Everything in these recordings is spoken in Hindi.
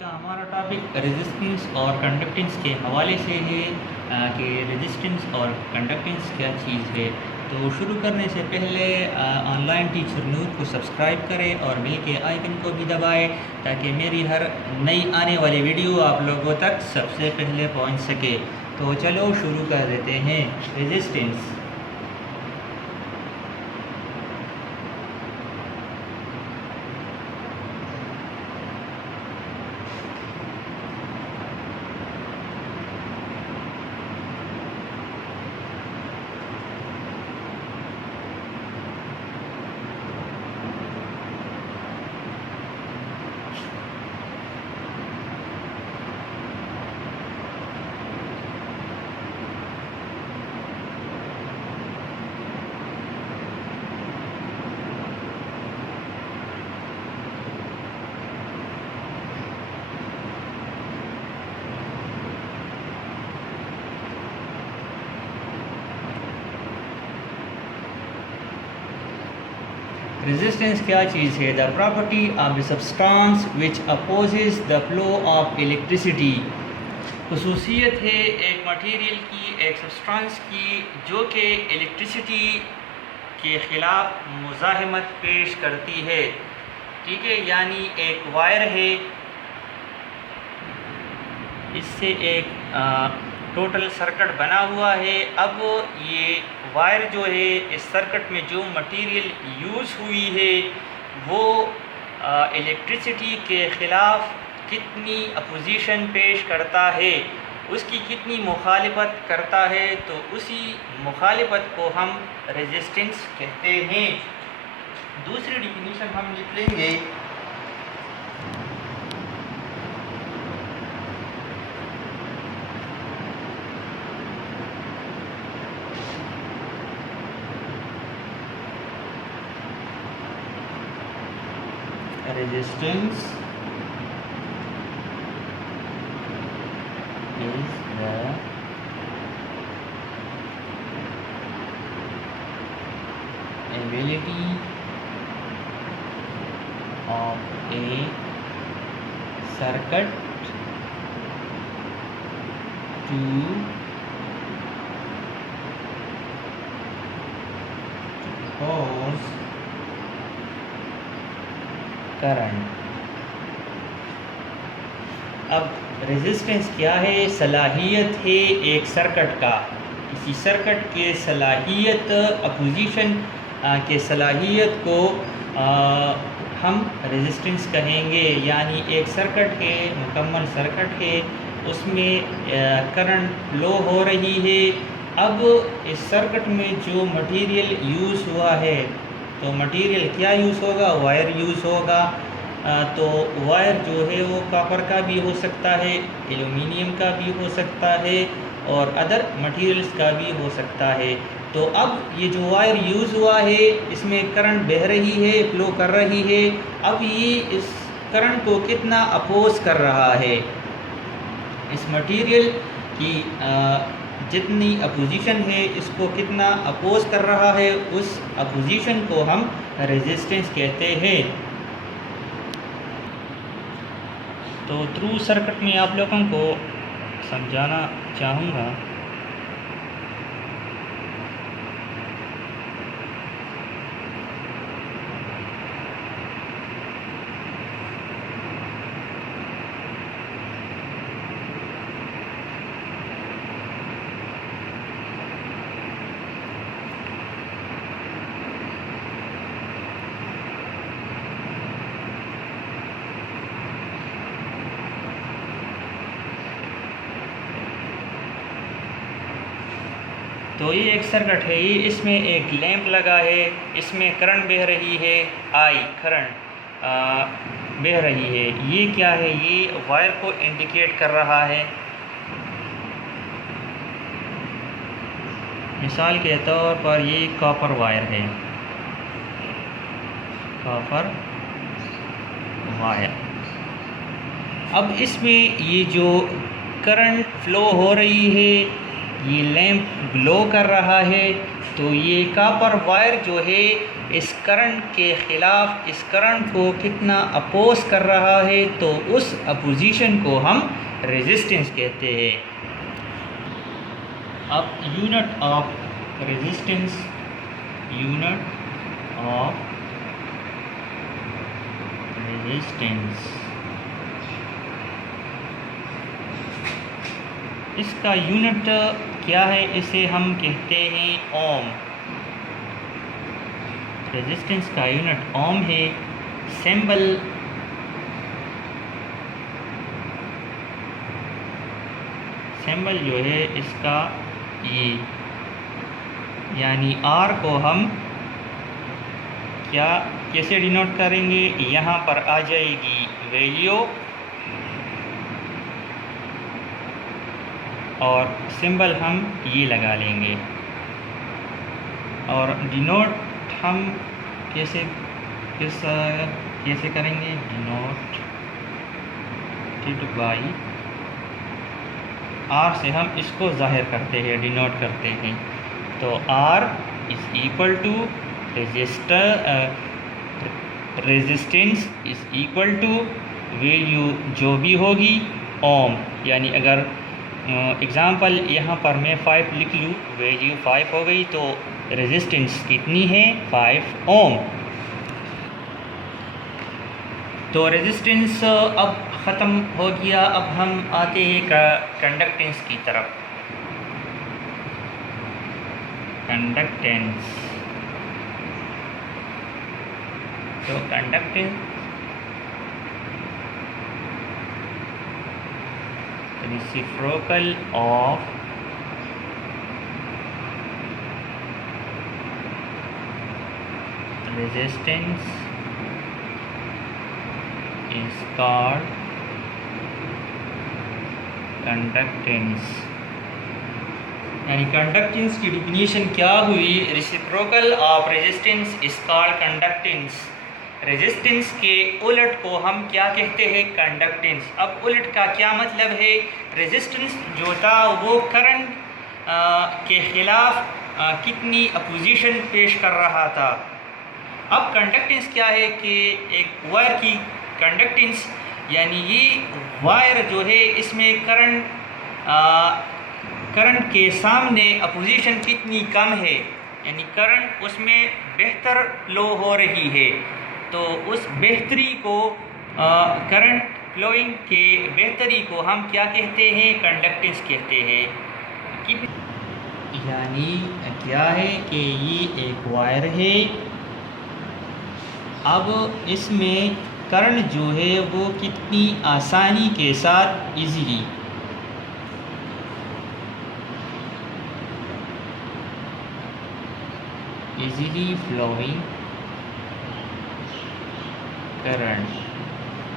का हमारा टॉपिक रेजिस्टेंस और कंडक्टेंस के हवाले से है कि रेजिस्टेंस और कंडक्टेंस क्या चीज़ है। तो शुरू करने से पहले ऑनलाइन टीचर नूर को सब्सक्राइब करें और बेल के आइकन को भी दबाएं ताकि मेरी हर नई आने वाली वीडियो आप लोगों तक सबसे पहले पहुंच सके। तो चलो शुरू कर देते हैं। रेजिस्टेंस रेजिस्टेंस क्या चीज़ है? The property of the substance which opposes the flow of electricity. खसूसियत है एक मटेरियल की, एक सब्सटेंस की, जो कि इलेक्ट्रिसिटी के ख़िलाफ़ मुज़ाहमत पेश करती है। ठीक है, यानी एक वायर है, इससे एक टोटल सर्किट बना हुआ है। अब ये वायर जो है, इस सर्किट में जो मटेरियल यूज़ हुई है वो इलेक्ट्रिसिटी के ख़िलाफ़ कितनी अपोजिशन पेश करता है, उसकी कितनी मुखालिफत करता है, तो उसी मुखालिफत को हम रेजिस्टेंस कहते हैं। दूसरी डिफिनीशन हम लिख लेंगे। Resistance is the ability of a circuit to cause current. अब रेजिस्टेंस क्या है? सलाहियत है एक सर्किट का, किसी सर्किट के सलाहियत, अपोजिशन के सलाहियत को हम रेजिस्टेंस कहेंगे। यानी एक सर्किट है, मुकम्मल सर्किट है, उसमें करंट फ्लो हो रही है। अब इस सर्किट में जो मटेरियल यूज़ हुआ है, तो मटेरियल क्या यूज़ होगा? वायर यूज़ होगा। तो वायर जो है वो कॉपर का भी हो सकता है, एल्युमिनियम का भी हो सकता है और अदर मटेरियल्स का भी हो सकता है। तो अब ये जो वायर यूज़ हुआ है, इसमें करंट बह रही है, फ्लो कर रही है। अब ये इस करंट को कितना अपोज कर रहा है, इस मटेरियल की जितनी अपोजिशन है, इसको कितना अपोज कर रहा है, उस अपोजिशन को हम रेजिस्टेंस कहते हैं। तो थ्रू सर्किट में आप लोगों को समझाना चाहूँगा। तो ये एक सर्किट है, ये इसमें एक लैंप लगा है, इसमें करंट बह रही है, आई करंट बह रही है। ये क्या है? ये वायर को इंडिकेट कर रहा है। मिसाल के तौर पर ये कॉपर वायर है, कॉपर वायर। अब इसमें ये जो करंट फ्लो हो रही है, ये लैंप ग्लो कर रहा है, तो ये कॉपर वायर जो है इस करंट के ख़िलाफ़ इस करंट को कितना अपोज कर रहा है, तो उस अपोजिशन को हम रेजिस्टेंस कहते हैं। अब unit of resistance, unit of resistance, इसका यूनिट क्या है? इसे हम कहते हैं ओम। रेजिस्टेंस का यूनिट ओम है। सिंबल जो है इसका ये, यानी आर को हम कैसे डिनोट करेंगे? यहाँ पर आ जाएगी वैल्यू और सिंबल हम ये लगा लेंगे। और डिनोट हम कैसे करेंगे? डिनोट बाई आर से हम इसको ज़ाहिर करते हैं, डिनोट करते हैं। तो R is equal to resistance is equal to value जो भी होगी ओम। यानी अगर एग्ज़ाम्पल यहाँ पर मैं 5 लिख लूँ, वैल्यू 5 हो गई, तो रेजिस्टेंस कितनी है? 5 ओम। तो रेजिस्टेंस अब ख़त्म हो गया। अब हम आते हैं कंडक्टेंस की तरफ। कंडक्टेंस, तो conductance reciprocal of resistance is called conductance. यानी कंडक्टेंस की डिफिनीशन क्या हुई? Reciprocal of resistance is called conductance. Resistance के उलट को हम क्या कहते हैं? कंडक्टेंस। अब उलट का क्या मतलब है? रेजिस्टेंस जो था वो करंट के ख़िलाफ़ कितनी अपोजिशन पेश कर रहा था। अब कंडक्टेंस क्या है कि एक वायर की कंडक्टेंस, यानी ये वायर जो है इसमें करंट के सामने अपोजिशन कितनी कम है, यानी करंट उसमें बेहतर फ्लो हो रही है। तो उस बेहतरी को करंट फ्लोइंग के बेहतरी को हम क्या कहते हैं? कंडक्टेंस कहते हैं। यानी क्या है कि ये एक वायर है। अब इसमें करंट जो है वो कितनी आसानी के साथ इजीली फ्लोइंग करंट।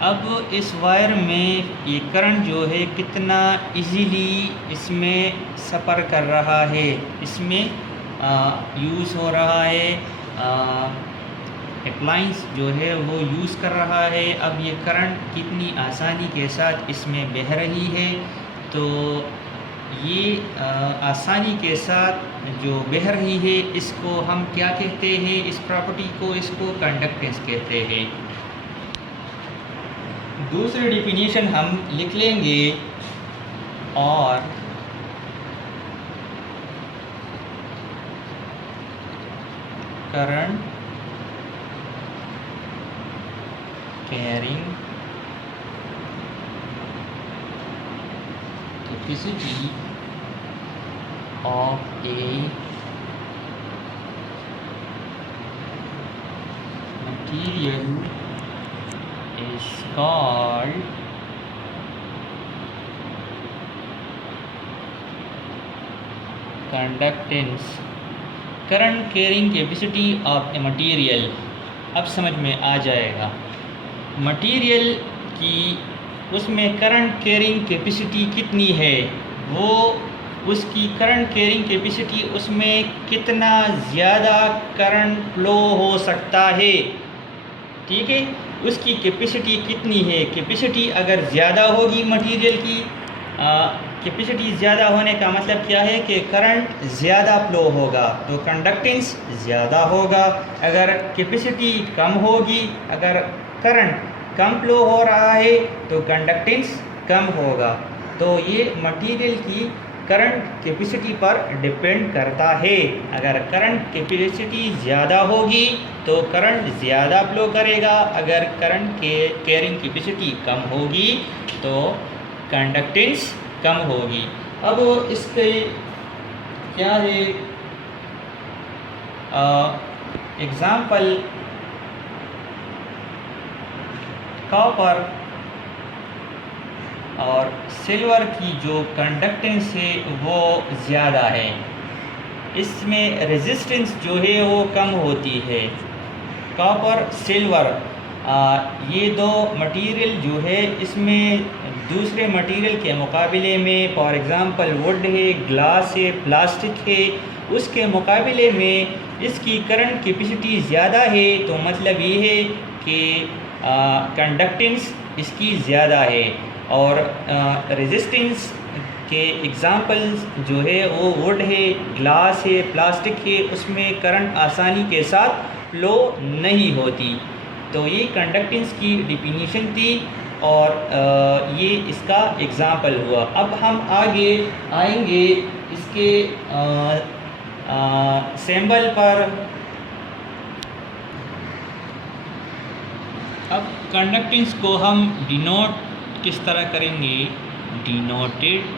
अब इस वायर में ये करंट जो है कितना इजीली इसमें सफ़र कर रहा है, इसमें यूज़ हो रहा है, अप्लायंस जो है वो यूज़ कर रहा है। अब ये करंट कितनी आसानी के साथ इसमें बह रही है। तो ये आसानी के साथ जो बह रही है इसको हम क्या कहते हैं? इस प्रॉपर्टी को, इसको कंडक्टेंस कहते हैं। दूसरी डिफिनीशन हम लिख लेंगे, और current carrying capacity of a material is called conductance। Current carrying capacity of A material. अब समझ में आ जाएगा, मटीरियल की उसमें करंट कैरिंग कैपेसिटी कितनी है, वो उसकी करंट कैरिंग कैपेसिटी, उसमें कितना ज़्यादा करंट फ्लो हो सकता है। ठीक है, उसकी कैपेसिटी कितनी है। कैपेसिटी अगर ज़्यादा होगी मटेरियल की कैपेसिटी ज़्यादा होने का मतलब क्या है कि करंट ज़्यादा फ्लो होगा, तो कंडक्टेंस ज़्यादा होगा। अगर कैपेसिटी कम होगी, अगर करंट कम फ्लो हो रहा है तो कंडक्टेंस कम होगा। तो ये मटेरियल की करंट कैपेसिटी पर डिपेंड करता है। अगर करंट कैपेसिटी ज़्यादा होगी तो करंट ज़्यादा फ्लो करेगा, अगर करंट के कैरिंग कैपेसिटी कम होगी तो कंडक्टेंस कम होगी। अब इसके क्या है एग्ज़ाम्पल, कॉपर और सिल्वर की जो कंडक्टेंस है वो ज़्यादा है, इसमें रेजिस्टेंस जो है वो कम होती है। कॉपर सिल्वर ये दो मटेरियल जो है इसमें दूसरे मटेरियल के मुकाबले में, फॉर एग्ज़ाम्पल वुड है, ग्लास है, प्लास्टिक है, उसके मुकाबले में इसकी करंट कैपेसिटी ज़्यादा है, तो मतलब ये है कि कंडक्टेंस इसकी ज़्यादा है। और रेजिस्टेंस के एग्ज़ाम्पल्स जो है वो वुड है, ग्लास है, प्लास्टिक है, उसमें करंट आसानी के साथ फ्लो नहीं होती। तो ये कंडक्टेंस की डिफिनीशन थी और ये इसका एग्ज़ाम्पल हुआ। अब हम आगे आएंगे इसके सिंबल पर। अब कंडक्टेंस को हम डिनोट किस तरह करेंगे, डिनोटेड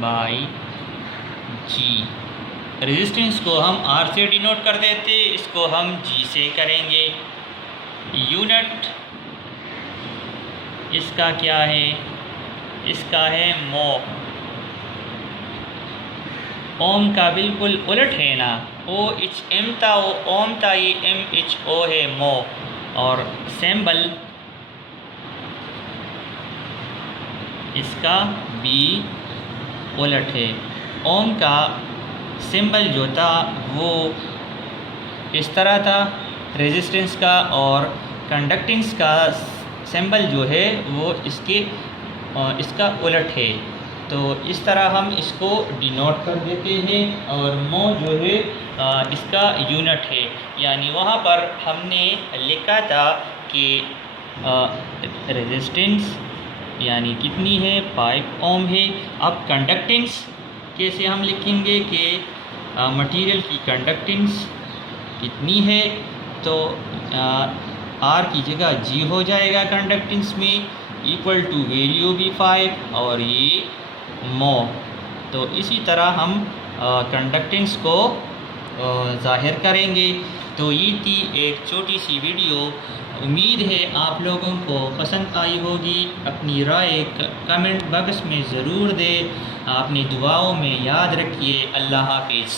बाय जी। रेजिस्टेंस को हम आर से डिनोट कर देते, इसको हम जी से करेंगे। यूनिट इसका क्या है, इसका है मो। ओम का बिल्कुल उलट है ना, ओ एच एम था, वो ओम था, ये एम एच ओ है, मो। और सिंबल इसका बी उलट है। ओम का सिंबल जो था वो इस तरह था रेजिस्टेंस का, और कंडक्टेंस का सिंबल जो है वो इसका उलट है। तो इस तरह हम इसको डिनोट कर देते हैं। और मो जो है इसका यूनिट है, यानी वहाँ पर हमने लिखा था कि रेजिस्टेंस यानी कितनी है, 5 ओम है। अब कंडक्टेंस कैसे हम लिखेंगे कि मटेरियल की कंडक्टेंस कितनी है, तो आर की जगह जी हो जाएगा कंडक्टेंस में, इक्वल टू वैल्यू भी 5 और ये मो। तो इसी तरह हम कंडक्टेंस को ज़ाहिर करेंगे। तो ये थी एक छोटी सी वीडियो, उम्मीद है आप लोगों को पसंद आई होगी। अपनी राय कमेंट बॉक्स में ज़रूर दें, अपनी दुआओं में याद रखिए। अल्लाह हाफिज़।